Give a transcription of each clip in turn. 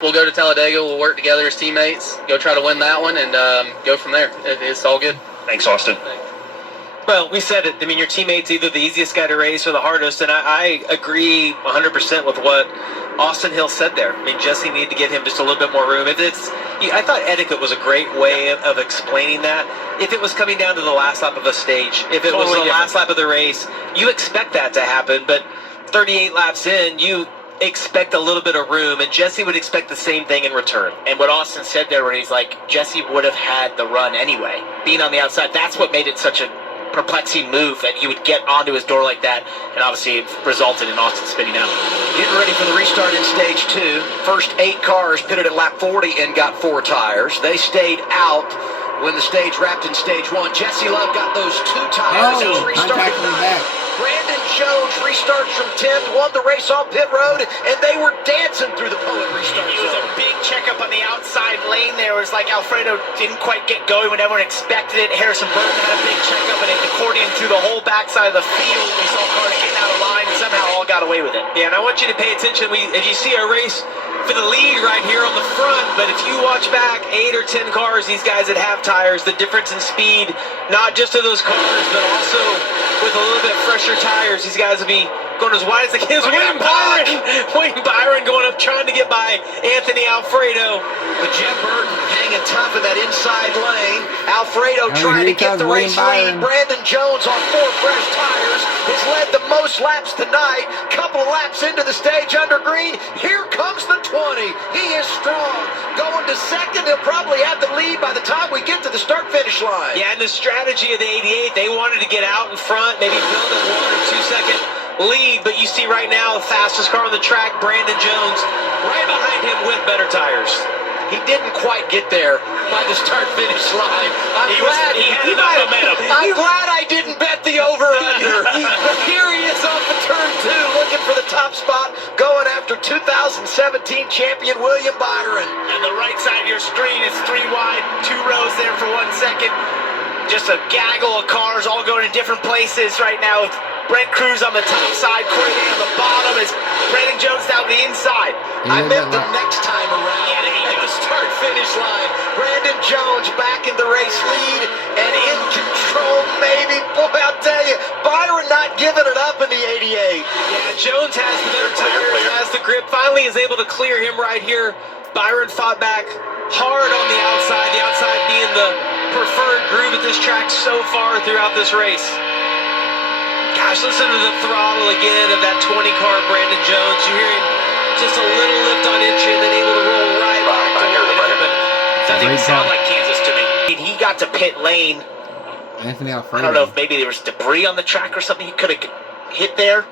We'll go to Talladega. We'll work together as teammates, go try to win that one, and go from there. It's all good. Thanks, Austin. Well, we said it. I mean, your teammate's either the easiest guy to race or the hardest, and I agree 100% with what Austin Hill said there. I mean, Jesse needed to give him just a little bit more room. I thought etiquette was a great way of explaining that. If it was coming down to the last lap of a stage, if it was the last lap of the race, you expect that to happen, but 38 laps in, you expect a little bit of room, and Jesse would expect the same thing in return. And what Austin said there, where he's like, Jesse would have had the run anyway. Being on the outside, that's what made it such a perplexing move, that he would get onto his door like that, and obviously it resulted in Austin spinning out. Getting ready for the restart in stage 2. First 8 cars pitted at lap 40 and got 4 tires. They stayed out when the stage wrapped in stage 1. Jesse Love got those 2 tires. Oh, contacting him back. Brandon Jones restarts from 10th, won the race off pit road, and they were dancing through the Poet restart zone. It was a big checkup on the outside lane there. It was like Alfredo didn't quite get going when everyone expected it. Harrison Burton had a big checkup, and it accordion through the whole backside of the field. We saw cars getting out of line, and somehow all got away with it. Yeah, and I want you to pay attention. As you see our race for the lead right here on the front, but if you watch back 8 or 10 cars, these guys that have tires, the difference in speed, not just of those cars, but also with a little bit fresher tires, these guys will be going as wide as they can. Wayne Byron going up trying to get by Anthony Alfredo. But Jeff Burton hanging tough in that inside lane. Alfredo trying to get the race lead. Brandon Jones on 4 fresh tires has led the most laps tonight. Couple laps into the stage under green. Here comes the 20. He is strong. Going to second. He'll probably have the lead by the time we get to the start-finish line. Yeah, and the strategy of the 88, they wanted to get out in front, maybe build a 1 or 2 second lead, but you see right now the fastest car on the track, Brandon Jones, right behind him with better tires. He didn't quite get there by the start-finish line. I'm glad I didn't bet the over-under. But here he is off of turn 2, looking for the top spot, going after 2017 champion William Byron. And the right side of your screen is 3 wide, 2 rows there for 1 second. Just a gaggle of cars all going in different places right now. Brent Cruz on the top side, Corey Day on the bottom, as Brandon Jones down the inside. I meant the next time around at the start-finish line. Brandon Jones back in the race lead and in control, maybe. Boy, I'll tell you, Byron not giving it up in the 88. Yeah, Jones has the better tires, has the grip, finally is able to clear him right here. Byron fought back hard on the outside being the preferred groove at this track so far throughout this race. Gosh, listen to the throttle again of that 20-car Brandon Jones. You hear him just a little lift on entry and then able to roll right back to where it opened. Doesn't even sound like Kansas to me. He got to pit lane. Anthony Alfredo. I don't know if maybe there was debris on the track or something he could have hit there.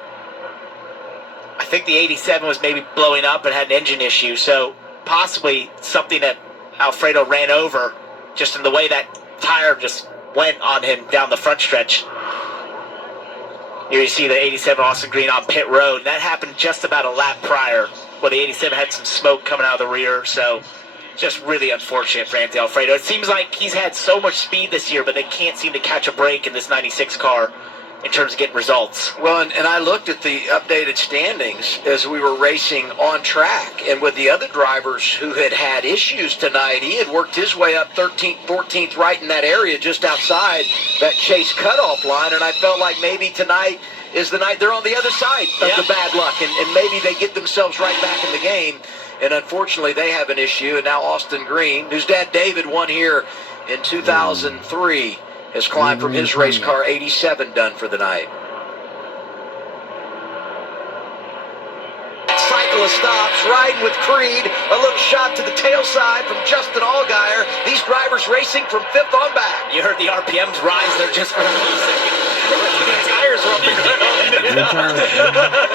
I think the 87 was maybe blowing up and had an engine issue, so possibly something that Alfredo ran over just in the way that tire just went on him down the front stretch. Here you see the 87 Austin Green on pit road. That happened just about a lap prior, where the 87 had some smoke coming out of the rear. So just really unfortunate for Anthony Alfredo. It seems like he's had so much speed this year, but they can't seem to catch a break in this 96 car in terms of getting results. Well, and I looked at the updated standings as we were racing on track, and with the other drivers who had issues tonight, he had worked his way up 13th, 14th, right in that area just outside that chase cutoff line, and I felt like maybe tonight is the night they're on the other side of the bad luck, and maybe they get themselves right back in the game, and unfortunately they have an issue, and now Austin Green, whose dad David won here in 2003, has climbed from his race car 87 done for the night. Cyclist stops, riding with Creed. A little shot to the tail side from Justin Allgaier. These drivers racing from 5th on back. You heard the RPMs rise there just for a millisecond. The tires were up in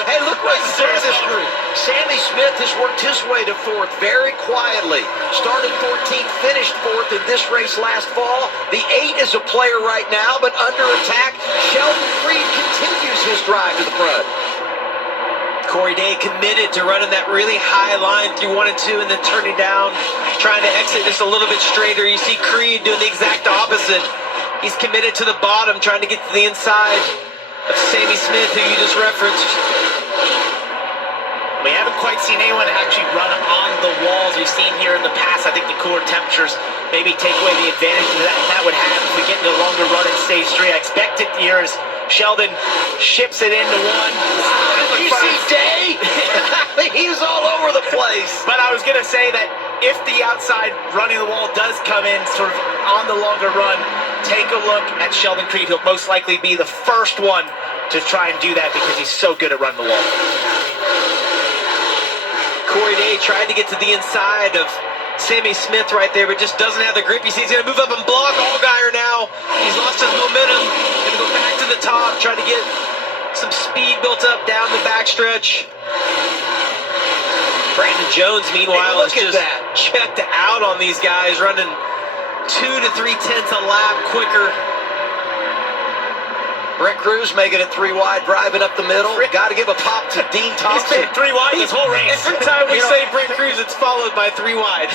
Hey, look right there this group. Sammy Smith has worked his way to 4th very quietly. Started 14th, finished 4th in this race last fall. The 8 is a player right now, but under attack. Sheldon Creed continues his drive to the front. Corey Day committed to running that really high line through 1 and 2 and then turning down, trying to exit just a little bit straighter. You see Creed doing the exact opposite. He's committed to the bottom, trying to get to the inside of Sammy Smith, who you just referenced. We haven't quite seen anyone actually run on the walls we've seen here in the past. I think the cooler temperatures maybe take away the advantage that would have if we get into a longer run in stage 3. I expect it here as Sheldon ships it into one. Did you see Day? He was all over the place. But I was going to say that if the outside running the wall does come in sort of on the longer run, take a look at Sheldon Creed. He'll most likely be the first one to try and do that because he's so good at running the wall. Corey Day tried to get to the inside of Sammy Smith right there, but just doesn't have the grip. You see he's going to move up and block Allgaier now. He's lost his momentum. Going to go back to the top, try to get some speed built up down the backstretch. Brandon Jones, meanwhile, is just checked out on these guys, running 2 to 3 tenths a lap quicker. Brent Cruz making it 3 wide, driving up the middle. Got to give a pop to Dean Thompson. He's been 3 wide this whole race. Every time we say Brent Cruz, it's followed by 3 wide.